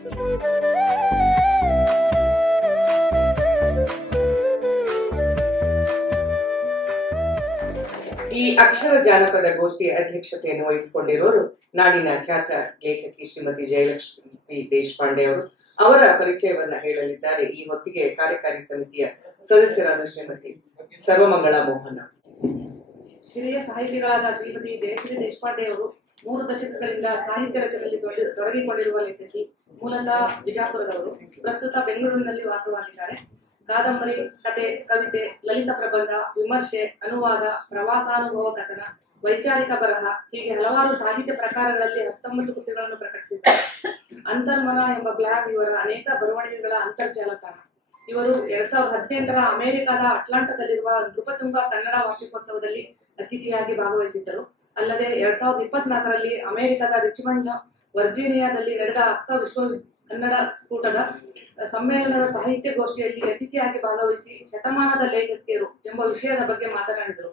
ಈ ಅಕ್ಷರ ಜಾನಪದ ಗೋಷ್ಠಿಯ ಅಧ್ಯಕ್ಷತೆಯನ್ನು ವಹಿಸಿಕೊಂಡಿರೋರು ನಾಡಿನ ಖ್ಯಾತ ಲೇಖಕಿ ಶ್ರೀಮತಿ ಜಯಲಕ್ಷ್ಮಿ ದೇಶಪಾಂಡೆ ಅವರು. ಅವರ ಪರಿಚಯವನ್ನ ಹೇಳಲಿದ್ದಾರೆ ಈ ಹೊತ್ತಿಗೆ ಕಾರ್ಯಕಾರಿ ಸಮಿತಿಯ ಸದಸ್ಯರಾದ ಶ್ರೀಮತಿ ಸರ್ವಮಂಗಳ ಮೋಹನ್. ಹಿರಿಯ ಸಾಹಿತಿಗಳಾದ ಶ್ರೀಮತಿ ಜಯಶ್ರೀ ದೇಶಪಾಂಡೆ ಅವರು 3 ದಶಕಗಳಿಂದ ಸಾಹಿತ್ಯ ರಚನೆಯಲ್ಲಿ ತೊಡಗಿಕೊಂಡಿರುವ ಲೇಖಕಿ. ಮೂಲತಃ ಬಿಜಾಪುರದವರು. ಪ್ರಸ್ತುತ ಬೆಂಗಳೂರಿನಲ್ಲಿ ವಾಸವಾಗಿದ್ದಾರೆ. ಕಾದಂಬರಿ, ಕತೆ, ಕವಿತೆ, ಲಲಿತ ಪ್ರಬಂಧ, ವಿಮರ್ಶೆ, ಅನುವಾದ, ಪ್ರವಾಸಾನುಭವ ಕಥನ, ವೈಚಾರಿಕ ಬರಹ ಹೀಗೆ ಹಲವಾರು ಸಾಹಿತ್ಯ ಪ್ರಕಾರಗಳಲ್ಲಿ 19 ಕೃತಿಗಳನ್ನು ಪ್ರಕಟಿಸಿದ್ದಾರೆ. ಅಂತರ್ಮನ ಎಂಬ ಬ್ಲಾಗ್ ಇವರ ಅನೇಕ ಬರವಣಿಗೆಗಳ ಅಂತರ್ಜಾಲ ತಾಣ. ಇವರು 2018ರ ಅಮೆರಿಕದ ಅಟ್ಲಾಂಟಾದಲ್ಲಿರುವ ನೃಪತುಂಗ ಕನ್ನಡ ವಾರ್ಷಿಕೋತ್ಸವದಲ್ಲಿ ಅತಿಥಿಯಾಗಿ ಭಾಗವಹಿಸಿದ್ದರು. ಅಲ್ಲದೆ 2024ರಲ್ಲಿ ಅಮೆರಿಕದ ರಿಚ್ಮಂಡ್ ವರ್ಜೀನಿಯಾದಲ್ಲಿ ನಡೆದ ಅಕ್ಕ ವಿಶ್ವ ಕನ್ನಡ ಕೂಟದ ಸಮ್ಮೇಳನದ ಸಾಹಿತ್ಯ ಗೋಷ್ಠಿಯಲ್ಲಿ ಅತಿಥಿಯಾಗಿ ಭಾಗವಹಿಸಿ ಶತಮಾನದ ಲೇಖಕಿಯರು ಎಂಬ ವಿಷಯದ ಬಗ್ಗೆ ಮಾತನಾಡಿದರು.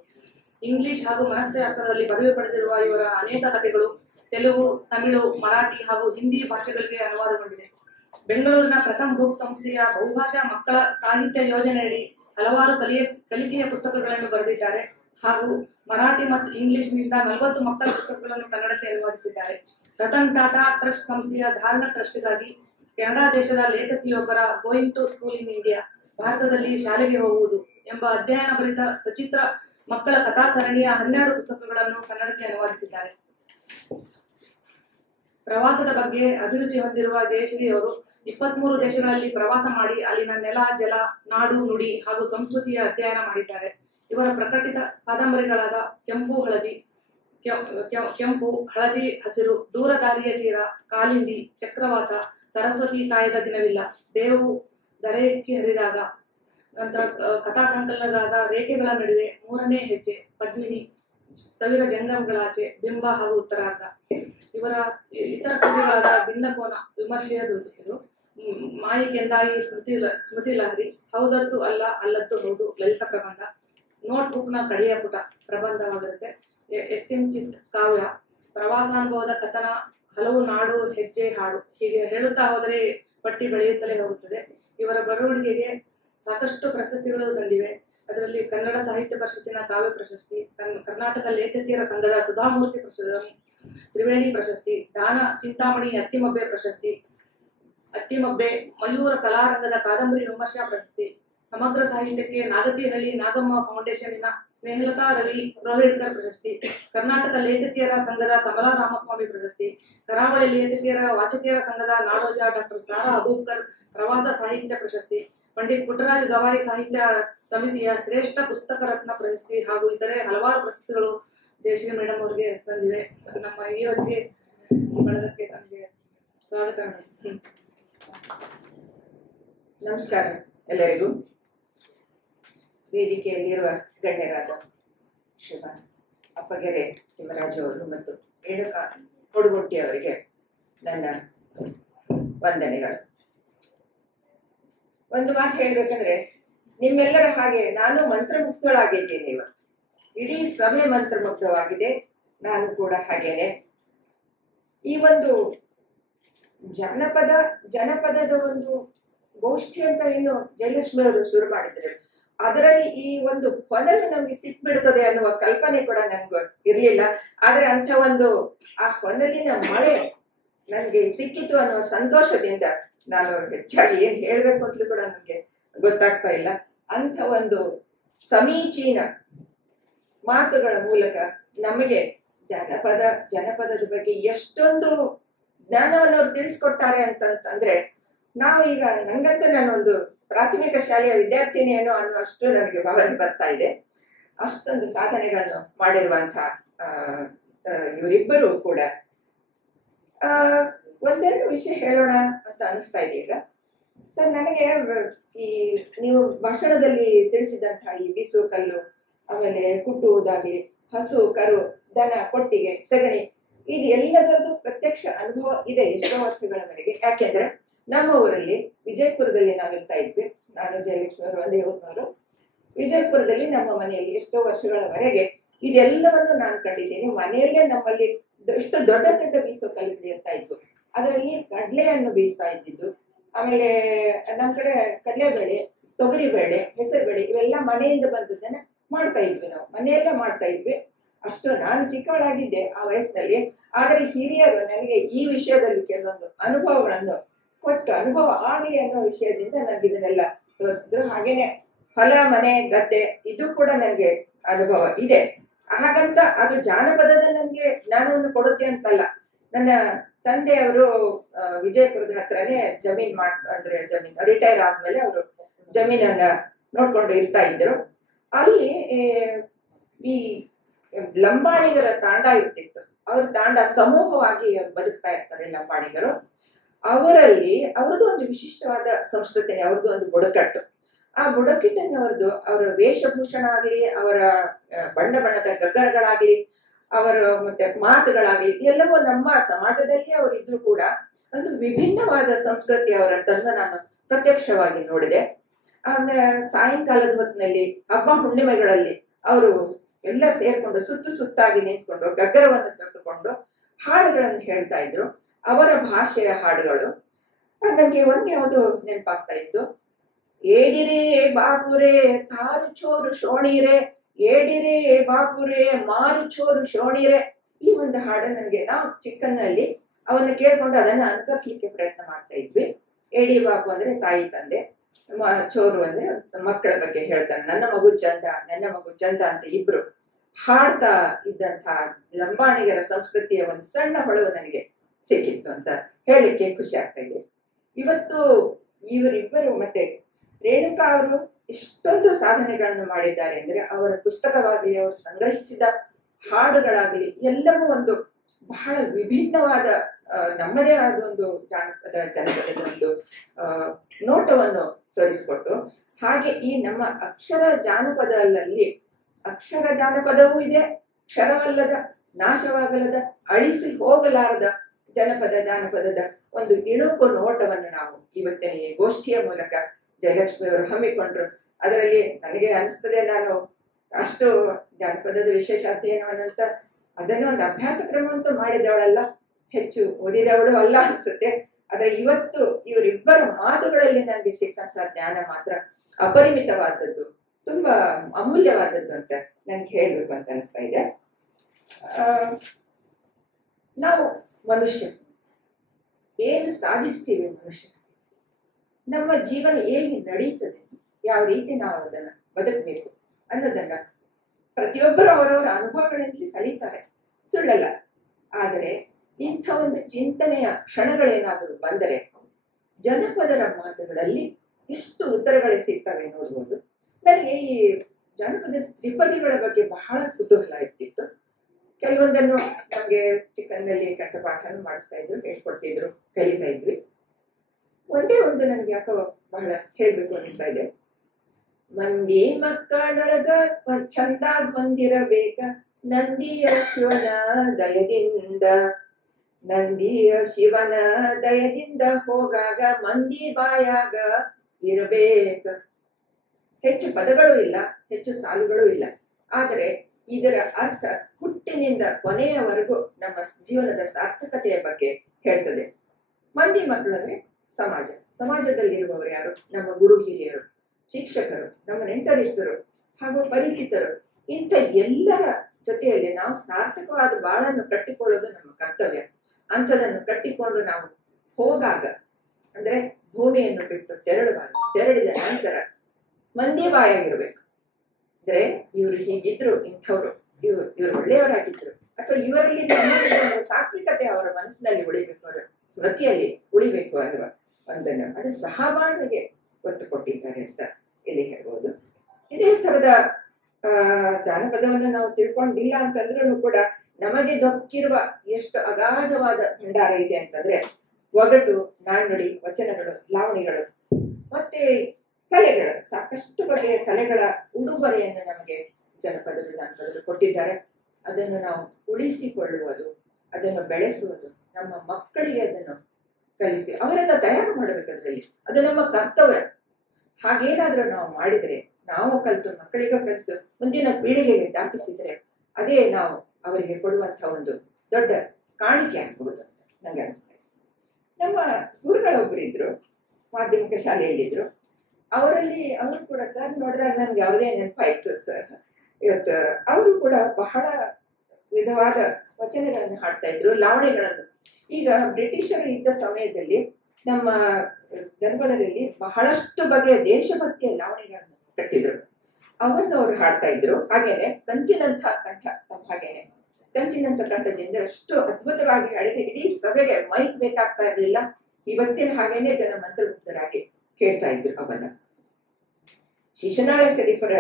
ಇಂಗ್ಲಿಷ್ ಹಾಗೂ ಮನಸ್ಸಾಸ್ತ್ರದಲ್ಲಿ ಪದವಿ ಪಡೆದಿರುವ ಇವರ ಅನೇಕ ಕಥೆಗಳು ತೆಲುಗು, ತಮಿಳು, ಮರಾಠಿ ಹಾಗೂ ಹಿಂದಿ ಭಾಷೆಗಳಿಗೆ ಅನುವಾದಗೊಂಡಿದೆ. ಬೆಂಗಳೂರಿನ ಪ್ರಥಮ ಬುಕ್ ಸಂಸ್ಥೆಯ ಬಹುಭಾಷಾ ಮಕ್ಕಳ ಸಾಹಿತ್ಯ ಯೋಜನೆಯಡಿ ಹಲವಾರು ಕಲಿಕೆಯ ಪುಸ್ತಕಗಳನ್ನು ಬರೆದಿದ್ದಾರೆ ಹಾಗೂ ಮರಾಠಿ ಮತ್ತು ಇಂಗ್ಲಿಷ್ನಿಂದ 40 ಮಕ್ಕಳ ಪುಸ್ತಕಗಳನ್ನು ಕನ್ನಡಕ್ಕೆ ಅನುವಾದಿಸಿದ್ದಾರೆ. ರತನ್ ಟಾಟಾ ಟ್ರಸ್ಟ್ ಸಂಸ್ಥೆಯ ಧಾರಣ ಟ್ರಸ್ಟ್ಗಾಗಿ ಕೆನಡಾ ದೇಶದ ಲೇಖಕಿಯೊಬ್ಬರ going to school in India, ಭಾರತದಲ್ಲಿ ಶಾಲೆಗೆ ಹೋಗುವುದು ಎಂಬ ಅಧ್ಯಯನ ಭರಿತ ಸಚಿತ್ರ ಮಕ್ಕಳ ಕಥಾ ಸರಣಿಯ 12 ಪುಸ್ತಕಗಳನ್ನು ಕನ್ನಡಕ್ಕೆ ಅನುವಾದಿಸಿದ್ದಾರೆ. ಪ್ರವಾಸದ ಬಗ್ಗೆ ಅಭಿರುಚಿ ಹೊಂದಿರುವ ಜಯಶ್ರೀ ಅವರು 23 ದೇಶಗಳಲ್ಲಿ ಪ್ರವಾಸ ಮಾಡಿ ಅಲ್ಲಿನ ನೆಲ, ಜಲ, ನಾಡು, ನುಡಿ ಹಾಗೂ ಸಂಸ್ಕೃತಿಯ ಅಧ್ಯಯನ ಮಾಡಿದ್ದಾರೆ. ಇವರ ಪ್ರಕಟಿತ ಕಾದಂಬರಿಗಳಾದ ಕೆಂಪು, ಹಳದಿ, ಹಸಿರು, ದೂರ ದಾರಿಯ ತೀರ, ಕಾಲಿಂದಿ, ಚಕ್ರವಾತ, ಸರಸ್ವತಿ ಕಾಯದ ದಿನವಿಲ್ಲ, ಬೇವು ಧರೆಕ್ಕೆ ಹರಿದಾಗ, ನಂತರ ಕಥಾ ಸಂಕಲನಗಳಾದ ರೇಖೆಗಳ ನಡುವೆ, 3ನೇ ಹೆಜ್ಜೆ, ಪದ್ಮಿನಿ, ಸಾವಿರ ಜಂಗಮಗಳಾಚೆ, ಬಿಂಬ ಹಾಗೂ ಉತ್ತರಾರ್ಧ. ಇವರ ಇತರ ಕೃತಿಗಳಾದ ಭಿನ್ನಕೋನ, ವಿಮರ್ಶೆಯ ದೂತು, ಇದು ಮಾಯಿಕೆಂದಾಯಿ, ಸ್ಮೃತಿ ಲಹರಿ, ಹೌದತ್ತು ಅಲ್ಲ ಅಲ್ಲತ್ತು ಹೌದು, ಲಲಿತ ಪ್ರಬಂಧ, ನೋಟ್ ಬುಕ್ ನ ಕಡೆಯ ಪುಟ ಪ್ರಬಂಧವಾಗಿರುತ್ತೆ, ಎತ್ತಿಂಚಿತ್ ಕಾವ್ಯ, ಪ್ರವಾಸಾನುಭವದ ಕಥನ, ಹಲವು ನಾಡು, ಹೆಜ್ಜೆ, ಹಾಡು ಹೀಗೆ ಹೇಳುತ್ತಾ ಹೋದರೆ ಪಟ್ಟಿ ಬೆಳೆಯುತ್ತಲೇ ಹೋಗುತ್ತದೆ. ಇವರ ಬರವಣಿಗೆಗೆ ಸಾಕಷ್ಟು ಪ್ರಶಸ್ತಿಗಳು ಸಂದಿವೆ. ಅದರಲ್ಲಿ ಕನ್ನಡ ಸಾಹಿತ್ಯ ಪರಿಷತ್ತಿನ ಕಾವ್ಯ ಪ್ರಶಸ್ತಿ, ಕರ್ನಾಟಕ ಲೇಖಕಿಯರ ಸಂಘದ ಸುಧಾಮೂರ್ತಿ ಪ್ರಶಸ್ತಿ, ತ್ರಿವೇಣಿ ಪ್ರಶಸ್ತಿ, ದಾನ ಚಿಂತಾಮಣಿ ಅತ್ತಿಮಬ್ಬೆ ಪ್ರಶಸ್ತಿ, ಅತ್ತಿಮಬ್ಬೆ, ಮಯೂರ ಕಲಾರಂಗದ ಕಾದಂಬರಿ ವಿಮರ್ಶಾ ಪ್ರಶಸ್ತಿ, ಸಮಗ್ರ ಸಾಹಿತ್ಯಕ್ಕೆ ನಾಗತಿಹಳ್ಳಿ ನಾಗಮ್ಮ ಫೌಂಡೇಶನ್ನಿನ ಸ್ನೇಹಲತಾ ರವಿ ರೋಹಿಡ್ಕರ್ ಪ್ರಶಸ್ತಿ, ಕರ್ನಾಟಕ ಲೇಖಕಿಯರ ಸಂಘದ ಕಮಲಾ ರಾಮಸ್ವಾಮಿ ಪ್ರಶಸ್ತಿ, ಕರಾವಳಿ ಲೇಖಕಿಯರ ವಾಚಕಿಯರ ಸಂಘದ ನಾಡೋಜ ಡಾಕ್ಟರ್ ಸಾರಾ ಅಬೂಬ್ಕರ್ ಪ್ರವಾಸ ಸಾಹಿತ್ಯ ಪ್ರಶಸ್ತಿ, ಪಂಡಿತ್ ಪುಟ್ಟರಾಜ ಗವಾಯಿ ಸಾಹಿತ್ಯ ಸಮಿತಿಯ ಶ್ರೇಷ್ಠ ಪುಸ್ತಕ ರತ್ನ ಪ್ರಶಸ್ತಿ ಹಾಗೂ ಇತರೆ ಹಲವಾರು ಪ್ರಶಸ್ತಿಗಳು ಜಯಶ್ರೀ ಮೇಡಮ್ ಅವರಿಗೆ ಸಂದಿವೆ. ನಮ್ಮ ಈ ಹೊತ್ತಿಗೆ ಬಳಗಕ್ಕೆ ತಮಗೆ ಸ್ವಾಗತ. ನಮಸ್ಕಾರ ಎಲ್ಲರಿಗೂ. ವೇದಿಕೆಯಲ್ಲಿರುವ ಗಣ್ಯರಾದ ಶ್ರೀ ಅಪ್ಪಗೆರೆ ತಿಮ್ಮರಾಜು ಅವರು ಮತ್ತು ರೇಣುಕಾ ಕೊಡುಗುಂಟಿ ಅವರಿಗೆ ನನ್ನ ವಂದನೆಗಳು. ಒಂದು ಮಾತು ಹೇಳ್ಬೇಕಂದ್ರೆ, ನಿಮ್ಮೆಲ್ಲರ ಹಾಗೆ ನಾನು ಮಂತ್ರಮುಗ್ಧಳಾಗಿದ್ದೇನೆ. ಇವತ್ತು ಇಡೀ ಸಭೆ ಮಂತ್ರಮುಗ್ಧವಾಗಿದೆ. ನಾನು ಕೂಡ ಹಾಗೇನೆ. ಈ ಒಂದು ಜನಪದದ ಒಂದು ಗೋಷ್ಠಿ ಅಂತ ಏನು ಜಯಲಕ್ಷ್ಮಿ ಅವರು ಶುರು ಮಾಡಿದ್ರು, ಅದರಲ್ಲಿ ಈ ಒಂದು ಹೊನಲು ನಮ್ಗೆ ಸಿಕ್ಬಿಡ್ತದೆ ಅನ್ನುವ ಕಲ್ಪನೆ ಕೂಡ ನನ್ಗೆ ಇರ್ಲಿಲ್ಲ. ಆದ್ರೆ ಅಂತ ಒಂದು ಆ ಹೊನಲಿನ ಮಳೆ ನನ್ಗೆ ಸಿಕ್ಕಿತು ಅನ್ನುವ ಸಂತೋಷದಿಂದ ನಾನು ಹೆಚ್ಚಾಗಿ ಏನ್ ಹೇಳ್ಬೇಕು ಅಂತಲೂ ಕೂಡ ನನ್ಗೆ ಗೊತ್ತಾಗ್ತಾ ಇಲ್ಲ. ಅಂತ ಒಂದು ಸಮೀಚೀನ ಮಾತುಗಳ ಮೂಲಕ ನಮಗೆ ಜನಪದದ ಬಗ್ಗೆ ಎಷ್ಟೊಂದು ಜ್ಞಾನವನ್ನು ಅವ್ರು ತಿಳಿಸ್ಕೊಡ್ತಾರೆ ಅಂತಂದ್ರೆ, ನಾವು ಈಗ ನಂಗಂತೂ ನಾನೊಂದು ಪ್ರಾಥಮಿಕ ಶಾಲೆಯ ವಿದ್ಯಾರ್ಥಿನಿಯೇನೋ ಅನ್ನುವಷ್ಟು ನನಗೆ ಭಾವನೆ ಬರ್ತಾ ಇದೆ. ಅಷ್ಟೊಂದು ಸಾಧನೆಗಳನ್ನು ಮಾಡಿರುವಂತಹ ಇವರಿಬ್ಬರು ಕೂಡ ಒಂದೆರಡು ವಿಷಯ ಹೇಳೋಣ ಅಂತ ಅನಿಸ್ತಾ ಇದೆ ಈಗ. ಸರ್, ನನಗೆ ಈ ನೀವು ಭಾಷಣದಲ್ಲಿ ತಿಳಿಸಿದಂತಹ ಈ ಬೀಸು ಕಲ್ಲು, ಆಮೇಲೆ ಕುಟ್ಟುವುದಾಗ್ಲಿ, ಹಸು, ಕರು, ದನ, ಕೊಟ್ಟಿಗೆ, ಸಗಣಿ, ಇದು ಎಲ್ಲದರದ್ದು ಪ್ರತ್ಯಕ್ಷ ಅನುಭವ ಇದೆ ಎಷ್ಟೋ ವರ್ಷಗಳವರೆಗೆ. ಯಾಕೆಂದ್ರೆ ನಮ್ಮ ಊರಲ್ಲಿ ವಿಜಯಪುರದಲ್ಲಿ ನಾವಿರ್ತಾ ಇದ್ವಿ. ನಾನು ಜಯಲಕ್ಷ್ಮಿ ಅವರು ಒಂದೇ ಊರಿನವರು. ವಿಜಯಪುರದಲ್ಲಿ ನಮ್ಮ ಮನೆಯಲ್ಲಿ ಎಷ್ಟೋ ವರ್ಷಗಳವರೆಗೆ ಇದೆಲ್ಲವನ್ನು ನಾನು ಕಂಡಿದ್ದೀನಿ. ಮನೆಯಲ್ಲೇ ನಮ್ಮಲ್ಲಿ ಎಷ್ಟು ದೊಡ್ಡ ದೊಡ್ಡ ಬೀಸು ಕಲ್ಲಿದ್ದು ಇರ್ತಾ ಇದ್ವು. ಅದರಲ್ಲಿ ಕಡಲೆಯನ್ನು ಬೇಯಿಸ್ತಾ ಇದ್ದಿದ್ದು. ಆಮೇಲೆ ನಮ್ಮ ಕಡೆ ಕಡಲೆಬೇಳೆ, ತೊಗರಿಬೇಳೆ, ಹೆಸರುಬೇಳೆ ಇವೆಲ್ಲ ಮನೆಯಿಂದ ಬಂದದ್ದನ್ನ ಮಾಡ್ತಾ ಇದ್ವಿ, ನಾವು ಮನೆಯಲ್ಲ ಮಾಡ್ತಾ ಇದ್ವಿ. ಅಷ್ಟು ನಾನು ಚಿಕ್ಕವಳಾಗಿದ್ದೆ ಆ ವಯಸ್ಸಿನಲ್ಲಿ. ಆದರೆ ಹಿರಿಯರು ನನಗೆ ಈ ವಿಷಯದಲ್ಲಿ ಕೆಲವೊಂದು ಅನುಭವಗಳನ್ನು ಕೊಟ್ಟು, ಅನುಭವ ಆಗಲಿ ಅನ್ನೋ ವಿಷಯದಿಂದ ನನಗೆ ಇದನ್ನೆಲ್ಲ ತೋರಿಸಿದ್ರು. ಹಾಗೇನೆ ಹೊಲ ಮನೆ ಗದ್ದೆ ಇದು ಕೂಡ ನನಗೆ ಅನುಭವ ಇದೆ. ಹಾಗಂತ ಅದು ಜಾನಪದದ ನನಗೆ ಜ್ಞಾನವನ್ನು ಕೊಡುತ್ತೆ ಅಂತಲ್ಲ. ನನ್ನ ತಂದೆಯವರು ವಿಜಯಪುರದ ಹತ್ರನೇ ಜಮೀನ್ ರಿಟೈರ್ ಆದ್ಮೇಲೆ ಅವರು ಜಮೀನನ್ನ ನೋಡ್ಕೊಂಡು ಇರ್ತಾ ಇದ್ರು. ಅಲ್ಲಿ ಈ ಲಂಬಾಣಿಗರ ತಾಂಡ ಇರ್ತಿತ್ತು. ಅವ್ರ ತಾಂಡ ಸಮೂಹವಾಗಿ ಬದುಕ್ತಾ ಇರ್ತಾರೆ ಲಂಬಾಣಿಗರು. ಅವರಲ್ಲಿ ಅವ್ರದ್ದು ಒಂದು ವಿಶಿಷ್ಟವಾದ ಸಂಸ್ಕೃತಿ, ಅವ್ರದ್ದು ಒಂದು ಬುಡಕಟ್ಟು. ಆ ಬುಡಕಟ್ಟನ್ನು ಅವರ ವೇಷಭೂಷಣ ಆಗ್ಲಿ, ಅವರ ಬಣ್ಣ ಬಣ್ಣದ ಗಗ್ಗರಗಳಾಗ್ಲಿ, ಅವರ ಮತ್ತೆ ಮಾತುಗಳಾಗ್ಲಿ ಎಲ್ಲವೂ ನಮ್ಮ ಸಮಾಜದಲ್ಲಿ ಅವರಿದ್ರು ಕೂಡ ಒಂದು ವಿಭಿನ್ನವಾದ ಸಂಸ್ಕೃತಿ ಅವರದ್ದನ್ನು ನಾನು ಪ್ರತ್ಯಕ್ಷವಾಗಿ ನೋಡಿದೆ. ಆಮೇಲೆ ಸಾಯಂಕಾಲದ ಹೊತ್ತಿನಲ್ಲಿ ಹಬ್ಬ ಹುಣ್ಣಿಮೆಗಳಲ್ಲಿ ಅವರು ಎಲ್ಲ ಸೇರ್ಕೊಂಡು ಸುತ್ತಾಗಿ ನಿಂತ್ಕೊಂಡು ಗಗ್ಗರವನ್ನು ತೊಟ್ಟುಕೊಂಡು ಹಾಡುಗಳನ್ನು ಹೇಳ್ತಾ ಇದ್ರು. ಅವರ ಭಾಷೆಯ ಹಾಡುಗಳು ನನಗೆ ಒಂದ್ ಯಾವುದು ನೆನಪಾಗ್ತಾ ಇತ್ತು. ಏಡಿರೇ ಬಾಪುರೇ ತಾರು ಚೋರು ಶೋಣಿರೆ, ಏಡಿರೇ ಬಾಪುರೇ ಮಾರು ಚೋರು ಶೋಣಿರೆ. ಈ ಒಂದು ಹಾಡು ನನಗೆ, ನಾವು ಚಿಕ್ಕನ್ನಲ್ಲಿ ಅವನ್ನ ಕೇಳ್ಕೊಂಡು ಅದನ್ನ ಅನುಕರಿಸ್ಲಿಕ್ಕೆ ಪ್ರಯತ್ನ ಮಾಡ್ತಾ ಇದ್ವಿ. ಏಡಿ ಬಾಪು ಅಂದ್ರೆ ತಾಯಿ ತಂದೆ, ಚೋರು ಅಂದ್ರೆ ಮಕ್ಕಳ ಬಗ್ಗೆ ಹೇಳ್ತಾನೆ. ನನ್ನ ಮಗು ಚಂದ ಅಂತ ಇಬ್ರು ಹಾಡ್ತಾ ಇದ್ದಂತಹ ಲಂಬಾಣಿಗರ ಸಂಸ್ಕೃತಿಯ ಒಂದು ಸಣ್ಣ ಹೊಳವು ನನಗೆ ಸಿಕ್ಕಿತ್ತು ಅಂತ ಹೇಳಲಿಕ್ಕೆ ಖುಷಿ ಆಗ್ತಾ ಇದೆ. ಇವತ್ತು ಇವರಿಬ್ಬರು ಮತ್ತೆ ರೇಣುಕಾ ಅವರು ಇಷ್ಟೊಂದು ಸಾಧನೆಗಳನ್ನು ಮಾಡಿದ್ದಾರೆ ಅಂದ್ರೆ, ಅವರ ಪುಸ್ತಕವಾಗಲಿ, ಅವರು ಸಂಗ್ರಹಿಸಿದ ಹಾಡುಗಳಾಗಲಿ ಎಲ್ಲವೂ ಒಂದು ಬಹಳ ವಿಭಿನ್ನವಾದ ನಮ್ಮದೇ ಆದ ಒಂದು ಜನಪದದ ಒಂದು ನೋಟವನ್ನು ತೋರಿಸಿಕೊಟ್ಟು, ಹಾಗೆ ಈ ನಮ್ಮ ಅಕ್ಷರ ಜಾನಪದವೂ ಇದೆ, ಕ್ಷರವಲ್ಲದ, ನಾಶವಾಗಲದ, ಅಳಿಸಿ ಹೋಗಲಾರದ ಜಾನಪದದ ಒಂದು ಇಣುಕು ನೋಟವನ್ನು ನಾವು ಇವತ್ತಿನ ಈ ಗೋಷ್ಠಿಯ ಮೂಲಕ ಜಯಲಕ್ಷ್ಮಿ ಅವರು ಹಮ್ಮಿಕೊಂಡ್ರು. ಅದರಲ್ಲಿ ನನಗೆ ಅನಿಸ್ತದೆ, ನಾನು ಅಷ್ಟು ಜಾನಪದದ ವಿಶೇಷ ಅಧ್ಯಯನವನ್ನಂತ ಅದನ್ನು ಒಂದು ಅಭ್ಯಾಸ ಕ್ರಮ ಅಂತೂ ಮಾಡಿದವಳಲ್ಲ, ಹೆಚ್ಚು ಓದಿದವಳು ಅಲ್ಲ ಅನ್ಸುತ್ತೆ. ಆದ್ರೆ ಇವತ್ತು ಇವರಿಬ್ಬರ ಮಾತುಗಳಲ್ಲಿ ನನಗೆ ಸಿಕ್ಕಂತಹ ಜ್ಞಾನ ಮಾತ್ರ ಅಪರಿಮಿತವಾದದ್ದು, ತುಂಬಾ ಅಮೂಲ್ಯವಾದದ್ದು ಅಂತ ನನ್ಗೆ ಹೇಳ್ಬೇಕು ಅಂತ ಅನಿಸ್ತಾ ಇದೆ. ನಾವು ಮನುಷ್ಯ ಏನು ಸಾಧಿಸ್ತೀವಿ, ಮನುಷ್ಯ ನಮ್ಮ ಜೀವನ ಹೇಗೆ ನಡೀತದೆ, ಯಾವ ರೀತಿ ನಾವು ಅದನ್ನ ಬದುಕಬೇಕು ಅನ್ನೋದನ್ನ ಪ್ರತಿಯೊಬ್ಬರು ಅವರವರ ಅನುಭವಗಳಲ್ಲಿ ಕಲಿತಾರೆ, ಸುಳ್ಳಲ್ಲ. ಆದರೆ ಇಂಥ ಒಂದು ಚಿಂತನೆಯ ಕ್ಷಣಗಳೇನಾದರೂ ಬಂದರೆ ಜನಪದರ ಮಾತುಗಳಲ್ಲಿ ಎಷ್ಟು ಉತ್ತರಗಳೇ ಸಿಗ್ತವೆ ನೋಡ್ಬೋದು. ನನಗೆ ಈ ಜನಪದ ತ್ರಿಪದಿಗಳ ಬಗ್ಗೆ ಬಹಳ ಕುತೂಹಲ ಇರ್ತಿತ್ತು. ಕೆಲವೊಂದನ್ನು ನಮ್ಗೆ ಚಿಕ್ಕಂದಲ್ಲಿ ಕಂಠಪಾಠನ ಮಾಡಿಸ್ತಾ ಇದ್ರು, ಹೇಳ್ಕೊಡ್ತಿದ್ರು, ಕಲಿತಾ ಇದ್ವಿ. ಒಂದೇ ಒಂದು ನನ್ಗೆ ಯಾಕೋ ಬಹಳ ಹೇಳ್ಬೇಕು ಅನಿಸ್ತಾ ಇದೆ. ಮಂದಿ ಮಕ್ಕಳೊಳಗ ಚಂದಾಗ್ ಬಂದಿರಬೇಕ ನಂದಿಯ ಶಿವನ ದಯದಿಂದ ಹೋಗಾಗ ಮಂದಿ ಬಾಯಾಗ ಇರಬೇಕ. ಹೆಚ್ಚು ಪದಗಳು ಇಲ್ಲ, ಹೆಚ್ಚು ಸಾಲುಗಳು ಇಲ್ಲ, ಆದರೆ ಇದರ ಅರ್ಥ ಹುಟ್ಟಿನಿಂದ ಕೊನೆಯವರೆಗೂ ನಮ್ಮ ಜೀವನದ ಸಾರ್ಥಕತೆಯ ಬಗ್ಗೆ ಹೇಳ್ತದೆ. ಮಂದಿ ಮಕ್ಕಳು ಅಂದ್ರೆ ಸಮಾಜದಲ್ಲಿರುವವರು ಯಾರು? ನಮ್ಮ ಗುರು ಹಿರಿಯರು, ಶಿಕ್ಷಕರು, ನಮ್ಮ ನೆಂಟರಿಷ್ಟರು ಹಾಗೂ ಪರಿಚಿತರು. ಇಂಥ ಎಲ್ಲರ ಜೊತೆಯಲ್ಲಿ ನಾವು ಸಾರ್ಥಕವಾದ ಬಾಳನ್ನು ಕಟ್ಟಿಕೊಳ್ಳೋದು ನಮ್ಮ ಕರ್ತವ್ಯ. ಅಂಥದನ್ನು ಕಟ್ಟಿಕೊಂಡು ನಾವು ಹೋಗಾಗ ಅಂದ್ರೆ ಭೂಮಿಯನ್ನು ಬಿಟ್ಟು ತೆರಳಿದ ನಂತರ ಮಂದಿ ಬಾಯಾಗಿರ್ಬೇಕು. ಅಂದ್ರೆ ಇವರು ಹೀಗಿದ್ರು, ಇಂಥವ್ರು ಇವರು ಒಳ್ಳೆಯವರಾಗಿದ್ರು, ಅಥವಾ ಇವರಲ್ಲಿ ಸಾತ್ವಿಕತೆ ಅವರ ಮನಸ್ಸಿನಲ್ಲಿ ಉಳಿಬೇಕು, ಅವರ ಸ್ಮೃತಿಯಲ್ಲಿ ಉಳಿಬೇಕು ಅನ್ನುವ ಒಂದನ್ನು ಅದು ಸಹಬಾಳ್ವೆಗೆ ಒತ್ತು ಕೊಟ್ಟಿದ್ದಾರೆ ಅಂತ ಇಲ್ಲಿ ಹೇಳ್ಬೋದು. ಇದೇ ತರದ ಜಾನಪದವನ್ನು ನಾವು ತಿಳ್ಕೊಂಡಿಲ್ಲ ಅಂತಂದ್ರೂ ಕೂಡ ನಮಗೆ ದೊಕ್ಕಿರುವ ಎಷ್ಟು ಅಗಾಧವಾದ ಭಂಡಾರ ಇದೆ ಅಂತಂದ್ರೆ, ಒಗಟು, ನಾಣ್ಣುಡಿ, ವಚನಗಳು, ಲಾವಣಿಗಳು, ಮತ್ತೆ ಕಲೆಗಳು, ಸಾಕಷ್ಟು ಬಗೆಯ ಕಲೆಗಳ ಉಡುಗೊರೆಯನ್ನು ನಮಗೆ ಜಾನಪದರು ಕೊಟ್ಟಿದ್ದಾರೆ. ಅದನ್ನು ನಾವು ಉಳಿಸಿಕೊಳ್ಳುವುದು, ಅದನ್ನು ಬೆಳೆಸುವುದು, ನಮ್ಮ ಮಕ್ಕಳಿಗೆ ಅದನ್ನು ಕಲಿಸಿ ಅವರನ್ನ ತಯಾರು ಮಾಡಬೇಕು. ಅದರಲ್ಲಿ ಅದು ನಮ್ಮ ಕರ್ತವ್ಯ. ಹಾಗೇನಾದ್ರೂ ನಾವು ಮಾಡಿದ್ರೆ, ನಾವು ಕಲಿತು ಮಕ್ಕಳಿಗೆ ಕಲಿಸು ಮುಂದಿನ ಪೀಳಿಗೆಗೆ ದಾಟಿಸಿದ್ರೆ ಅದೇ ನಾವು ಅವರಿಗೆ ಕೊಡುವಂತಹ ಒಂದು ದೊಡ್ಡ ಕಾಣಿಕೆ ಆಗ್ಬಹುದು ಅಂತ ನಂಗೆ ಅನಿಸ್ತದೆ. ನಮ್ಮ ಗುರುಗಳೊಬ್ಬರಿದ್ರು, ಮಾಧ್ಯಮಿಕ ಶಾಲೆಯಲ್ಲಿದ್ರು. ಅವರು ಕೂಡ ಸರ್ ನೋಡಿದಾಗ ನನ್ಗೆ ಯಾವುದೇ ನೆನಪಾಯ್ತು ಸರ್. ಇವತ್ತು ಅವರು ಕೂಡ ಬಹಳ ವಿಧವಾದ ವಚನಗಳನ್ನು ಹಾಡ್ತಾ ಇದ್ರು, ಲಾವಣಿಗಳನ್ನು. ಈಗ ಬ್ರಿಟಿಷರು ಇದ್ದ ಸಮಯದಲ್ಲಿ ನಮ್ಮ ಜನಪದರಲ್ಲಿ ಬಹಳಷ್ಟು ಬಗೆಯ ದೇಶಭಕ್ತಿಯ ಲಾವಣಿಗಳನ್ನು ಕಟ್ಟಿದ್ರು. ಅವನ್ನು ಅವರು ಹಾಡ್ತಾ ಇದ್ರು. ಹಾಗೇನೆ ಕಂಚಿನಂಥ ಕಂಠ, ಹಾಗೇನೆ ಕಂಚಿನಂಥ ಕಂಠದಿಂದ ಎಷ್ಟು ಅದ್ಭುತವಾಗಿ ಹಾಡಿದ್ರೆ ಇಡೀ ಸಭೆಗೆ ಮೈಕ್ ಬೇಕಾಗ್ತಾ ಇರ್ಲಿಲ್ಲ. ಇವತ್ತಿನ ಹಾಗೇನೆ ಜನ ಮಂತ್ರಮುಗ್ಧರಾಗಿ ಕೇಳ್ತಾ ಇದ್ರು ಅವನ್ನ. ಶಿಶುನಾಳ ಶರೀಫರ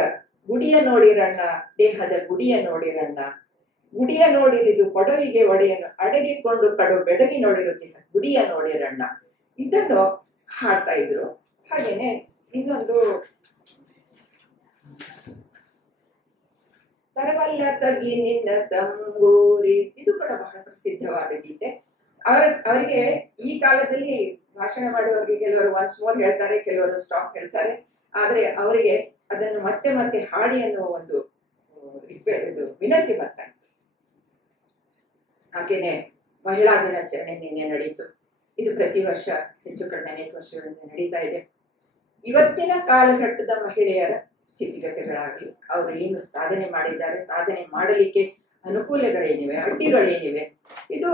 ಗುಡಿಯ ನೋಡಿರಣ್ಣ, ದೇಹದ ಗುಡಿಯ ನೋಡಿರಣ್ಣ, ಗುಡಿಯ ನೋಡಿರಿದು ಕೊಡವಿಗೆ ಒಡೆಯನು, ಅಡಗಿಕೊಂಡು ಕಡು ಬೆಡಗಿ ನೋಡಿರುತ್ತೀಹ ಗುಡಿಯ ನೋಡಿರಣ್ಣ, ಇದನ್ನು ಹಾಡ್ತಾ ಇದ್ರು. ಹಾಗೇನೆ ಇನ್ನೊಂದು ತರವಲ್ಲ ತಗಿ ನಿನ್ನ ತಂಗೂರಿ, ಇದು ಕೂಡ ಬಹಳ ಪ್ರಸಿದ್ಧವಾದ ಗೀತೆ. ಅವರಿಗೆ ಈ ಕಾಲದಲ್ಲಿ ಭಾಷಣ ಮಾಡುವವರಿಗೆ ಕೆಲವರು ಒನ್ಸ್ ಮೋರ್ ಹೇಳ್ತಾರೆ, ಕೆಲವರು ಸ್ಟಾಪ್ ಹೇಳ್ತಾರೆ. ಆದ್ರೆ ಅವರಿಗೆ ಅದನ್ನು ಮತ್ತೆ ಮತ್ತೆ ಹಾಡಿ ಅನ್ನುವ ಒಂದು ವಿನಂತಿ ಬರ್ತಾ ಇತ್ತು. ಹಾಗೇನೆ ಮಹಿಳಾ ದಿನಾಚರಣೆ ನಿನ್ನೆ ನಡೀತು. ಇದು ಪ್ರತಿ ವರ್ಷ ಹೆಚ್ಚು ಕಡಿಮೆ ಅನೇಕ ವರ್ಷಗಳಿಂದ ನಡೀತಾ ಇದೆ. ಇವತ್ತಿನ ಕಾಲಘಟ್ಟದ ಮಹಿಳೆಯರ ಸ್ಥಿತಿಗತಿಗಳಾಗಲಿ, ಅವರು ಏನು ಸಾಧನೆ ಮಾಡಿದ್ದಾರೆ, ಸಾಧನೆ ಮಾಡಲಿಕ್ಕೆ ಅನುಕೂಲಗಳೇನಿವೆ, ಅಡ್ಡಿಗಳೇನಿವೆ, ಇದು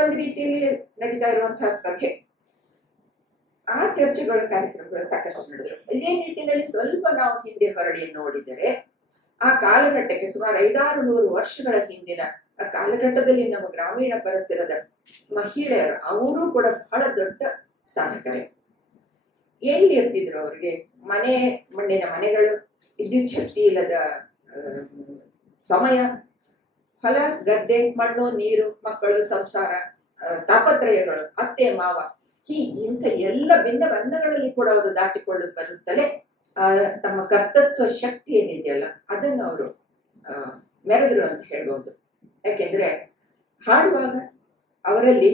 ಒಂದು ರೀತಿಯಲ್ಲಿ ನಡೀತಾ ಇರುವಂತಹ ಕಥೆ. ಆ ಚರ್ಚೆಗಳು, ಕಾರ್ಯಕ್ರಮಗಳು ಸಾಕಷ್ಟು ನಡೆದರು. ಇದೇ ನಿಟ್ಟಿನಲ್ಲಿ ಸ್ವಲ್ಪ ನಾವು ಹಿಂದೆ ಹೊರಳಿ ನೋಡಿದರೆ, ಆ ಕಾಲಘಟ್ಟಕ್ಕೆ ಸುಮಾರು 500-600 ವರ್ಷಗಳ ಹಿಂದಿನ ಆ ಕಾಲಘಟ್ಟದಲ್ಲಿ ನಮ್ಮ ಗ್ರಾಮೀಣ ಪರಿಸರದ ಮಹಿಳೆಯರು, ಅವರು ಕೂಡ ಬಹಳ ದೊಡ್ಡ ಸಾಧಕರೇ. ಎಲ್ಲಿ ಇರ್ತಿದ್ರು ಅವ್ರಿಗೆ? ಮಣ್ಣಿನ ಮನೆಗಳು, ವಿದ್ಯುತ್ ಶಕ್ತಿ ಇಲ್ಲದ ಸಮಯ, ಹೊಲ ಗದ್ದೆ, ಮಣ್ಣು ನೀರು, ಮಕ್ಕಳು, ಸಂಸಾರ, ತಾಪತ್ರಯಗಳು, ಅತ್ತೆ ಮಾವ, ಇಂಥ ಎಲ್ಲ ಭಿನ್ನ ಬಣ್ಣಗಳಲ್ಲಿ ಕೂಡ ಅವರು ದಾಟಿಕೊಂಡು ಬರುತ್ತಲೇ ತಮ್ಮ ಕರ್ತೃತ್ವ ಶಕ್ತಿ ಏನಿದೆಯಲ್ಲ ಅದನ್ನು ಅವರು ಮೆರೆದ್ರು ಅಂತ ಹೇಳ್ಬೋದು. ಯಾಕೆಂದ್ರೆ ಹಾಡುವಾಗ ಅವರಲ್ಲಿ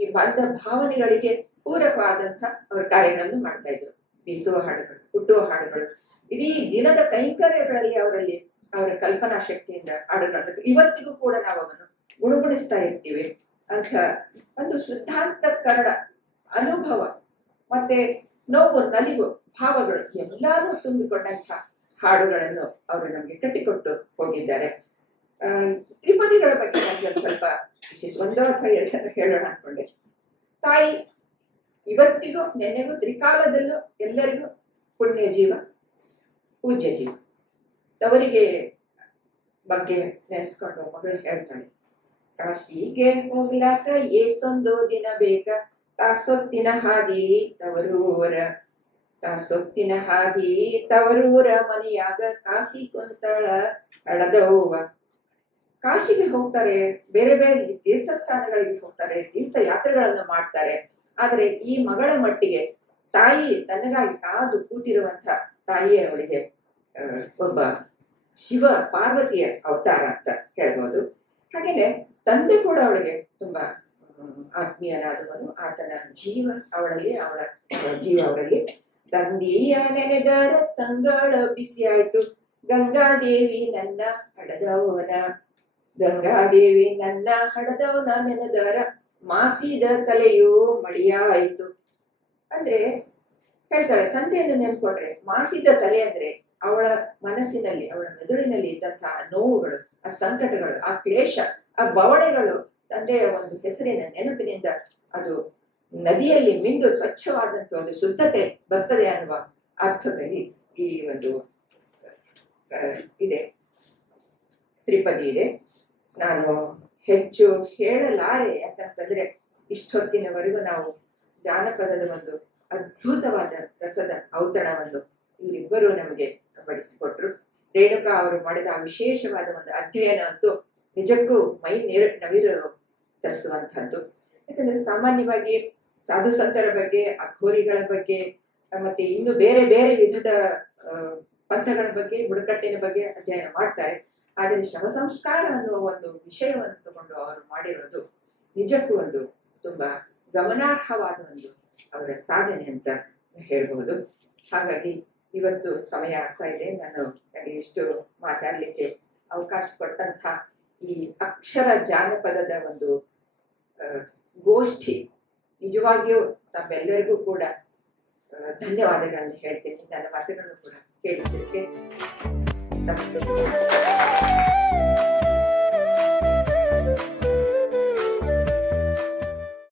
ಈ ಬಂದ ಭಾವನೆಗಳಿಗೆ ಪೂರಕವಾದಂತ ಅವರ ಕಾರ್ಯಗಳನ್ನು ಮಾಡ್ತಾ ಇದ್ರು. ಬೀಸುವ ಹಾಡುಗಳು, ಹುಟ್ಟುವ ಹಾಡುಗಳು, ಇಡೀ ದಿನದ ಕೈಂಕರ್ಯಗಳಲ್ಲಿ ಅವರಲ್ಲಿ ಅವರ ಕಲ್ಪನಾ ಶಕ್ತಿಯಿಂದ ಹಾಡುಗಳು ಇವತ್ತಿಗೂ ಕೂಡ ನಾವು ಅದನ್ನು ಗುಣಗುಣಿಸ್ತಾ ಇರ್ತೀವಿ ಅಂತ ಒಂದು ಶುದ್ಧಾಂತಕರಣ ಅನುಭವ, ಮತ್ತೆ ನೋವು, ನಲಿವು, ಭಾವಗಳು ಎಲ್ಲಾನು ತುಂಬಿಕೊಂಡಂತ ಹಾಡುಗಳನ್ನು ಅವರು ನಮ್ಗೆ ಕಟ್ಟಿಕೊಟ್ಟು ಹೋಗಿದ್ದಾರೆ. ತ್ರಿಪದಿಗಳ ಬಗ್ಗೆ ನನಗೆ ಒಂದು ಸ್ವಲ್ಪ ವಿಶೇಷ ಒಂದೋ ಅಥವಾ ಎರಡನ್ನು ಹೇಳೋಣ ಅನ್ಕೊಂಡೆ. ತಾಯಿ ಇವತ್ತಿಗೂ, ನೆನ್ನೆಗೂ, ತ್ರಿಕಾಲದಲ್ಲೂ ಎಲ್ಲರಿಗೂ ಪುಣ್ಯ ಜೀವ, ಪೂಜ್ಯ ಜೀವ. ಅವರಿಗೆ ಬಗ್ಗೆ ನೆನೆಸ್ಕೊಂಡು ಮಗಳು ಹೇಳ್ತಾಳೆ, ಕಾಶಿಗೆ ಹೋಗ್ಲಾಕ ಏಸೊಂದು ದಿನ ಬೇಕ, ತಾಸೊತ್ತಿನ ಹಾದಿ ತವರೂರ, ತಾಸೊತ್ತಿನ ಹಾದಿ ತವರೂರ, ಮನೆಯಾಗ ಕಾಸಿ ಕುಂತಳ ಅಡದವ್ವ. ಕಾಶಿಗೆ ಹೋಗ್ತಾರೆ, ಬೇರೆ ಬೇರೆ ತೀರ್ಥ ಸ್ಥಾನಗಳಿಗೆ ಹೋಗ್ತಾರೆ, ತೀರ್ಥ ಯಾತ್ರೆಗಳನ್ನು ಮಾಡ್ತಾರೆ. ಆದ್ರೆ ಈ ಮಗಳ ಮಟ್ಟಿಗೆ ತಾಯಿ ತನಗಾಗಿ ಕಾದು ಕೂತಿರುವಂತ ತಾಯಿಯೇ ಅವಳಿಗೆ ಒಬ್ಬ ಶಿವ ಪಾರ್ವತಿಯ ಅವತಾರ ಅಂತ ಹೇಳ್ಬೋದು. ಹಾಗೇನೆ ತಂದೆ ಕೂಡ ಅವಳಿಗೆ ತುಂಬಾ ಆತ್ಮೀಯನಾದವನು. ಆತನ ಜೀವ ಅವಳಲ್ಲಿ, ಅವಳ ಜೀವ ಅವರಲ್ಲಿ. ತಂದೆಯ ನೆನೆದರ ತಂಗಳ ಬಿಸಿ ಆಯ್ತು, ಗಂಗಾದೇವಿ ನನ್ನ ಹಡದವನ, ಗಂಗಾದೇವಿ ನನ್ನ ಹಡದವನ ನೆನೆದರ ಮಾಸಿದ ತಲೆಯು ಮಡಿಯಾಯಿತು. ಅಂದ್ರೆ ಹೇಳ್ತಾಳೆ, ತಂದೆಯನ್ನು ನೆನ್ಕೊಂಡ್ರೆ ಮಾಸಿದ ತಲೆ ಅಂದ್ರೆ ಅವಳ ಮನಸ್ಸಿನಲ್ಲಿ, ಅವಳ ಮೆದುಳಿನಲ್ಲಿ ಇದ್ದಂತಹ ನೋವುಗಳು, ಆ ಸಂಕಟಗಳು, ಆ ಕ್ಲೇಶ, ಆ ಬವಣೆಗಳು ತಂದೆಯ ಒಂದು ಹೆಸರಿನ ನೆನಪಿನಿಂದ ಅದು ನದಿಯಲ್ಲಿ ಮಿಂದು ಸ್ವಚ್ಛವಾದಂತ ಒಂದು ಶುದ್ಧತೆ ಬರ್ತದೆ ಅನ್ನುವ ಅರ್ಥದಲ್ಲಿ ಈ ಒಂದು ಇದೆ, ತ್ರಿಪದಿ ಇದೆ. ನಾನು ಹೆಚ್ಚು ಹೇಳಲಾರೆ, ಯಾಕಂತಂದ್ರೆ ಇಷ್ಟೊತ್ತಿನವರೆಗೂ ನಾವು ಜಾನಪದದ ಒಂದು ಅದ್ಭುತವಾದ ರಸದ ಔತಣವನ್ನು ಇವರಿಬ್ಬರು ನಮಗೆ ಬಡಿಸಿಕೊಟ್ರು. ರೇಣುಕಾ ಅವರು ಮಾಡಿದ ಆ ವಿಶೇಷವಾದ ಒಂದು ಅಧ್ಯಯನ ಅಂತೂ ನಿಜಕ್ಕೂ ಮೈ ನವಿರು ತರಿಸುವಂತಹದ್ದು. ಯಾಕಂದ್ರೆ ಸಾಮಾನ್ಯವಾಗಿ ಸಾಧು ಸಂತರ ಬಗ್ಗೆ, ಅಘೋರಿಗಳ ಬಗ್ಗೆ, ಮತ್ತೆ ಇನ್ನು ಬೇರೆ ಬೇರೆ ವಿಧದ ಪಂಥಗಳ ಬಗ್ಗೆ, ಬುಡಕಟ್ಟಿನ ಬಗ್ಗೆ ಅಧ್ಯಯನ ಮಾಡ್ತಾರೆ. ಆದರೆ ಶವ ಸಂಸ್ಕಾರ ಅನ್ನುವ ಒಂದು ವಿಷಯವನ್ನು ತಗೊಂಡು ಅವರು ಮಾಡಿರೋದು ನಿಜಕ್ಕೂ ಒಂದು ತುಂಬಾ ಗಮನಾರ್ಹವಾದ ಒಂದು ಅವರ ಸಾಧನೆ ಅಂತ ಹೇಳ್ಬಹುದು. ಹಾಗಾಗಿ ಇವತ್ತು ಸಮಯ ಆಗ್ತಾ ಇದೆ. ನಾನು ಇಷ್ಟು ಮಾತಾಡ್ಲಿಕ್ಕೆ ಅವಕಾಶ ಕೊಟ್ಟಂತ ಈ ಅಕ್ಷರ ಜಾನಪದದ ಒಂದು ಗೋಷ್ಠಿ ನಿಜವಾಗಿಯೂ ತಮ್ಮೆಲ್ಲರಿಗೂ ಕೂಡ ಧನ್ಯವಾದಗಳನ್ನು ಹೇಳ್ತೀನಿ. ನನ್ನ ಮಾತುಗಳನ್ನು ಕೂಡ ಕೇಳಿದ್ದಕ್ಕೆ ನಮಸ್ಕಾರ.